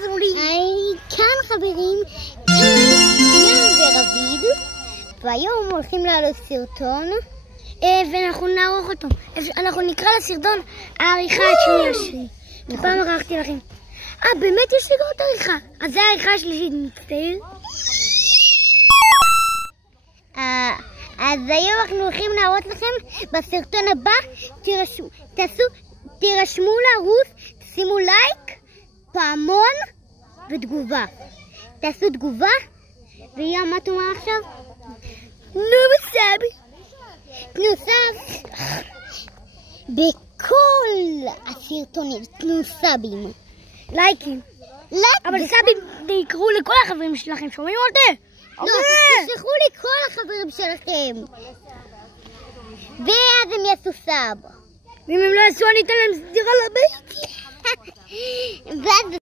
תעזרו לי. כאן חברים, כאן ורביד, והיום הולכים לעלות סרטון, ואנחנו נערוך אותו. אנחנו נקרא לסרטון העריכה השנייה שלי. פעם ערכתי לכם. באמת יש לי גם את העריכה. אז זה העריכה השלישית, מצטער. אז היום אנחנו הולכים להראות לכם בסרטון הבא. תירשמו לערוץ, שימו לייק, פעמון ותגובה. תעשו תגובה, ויהיה מה תאמר עכשיו? תנו סאב בכל הסרטונים, תנו סאבים, לייקים, אבל סאבים תקראו לכל החברים שלכם, שומעים אותי? לא, תשלחו לי כל החברים שלכם, ואז הם יעשו סאב. ואם הם לא יעשו אני אתן להם סדירה לבית. ואז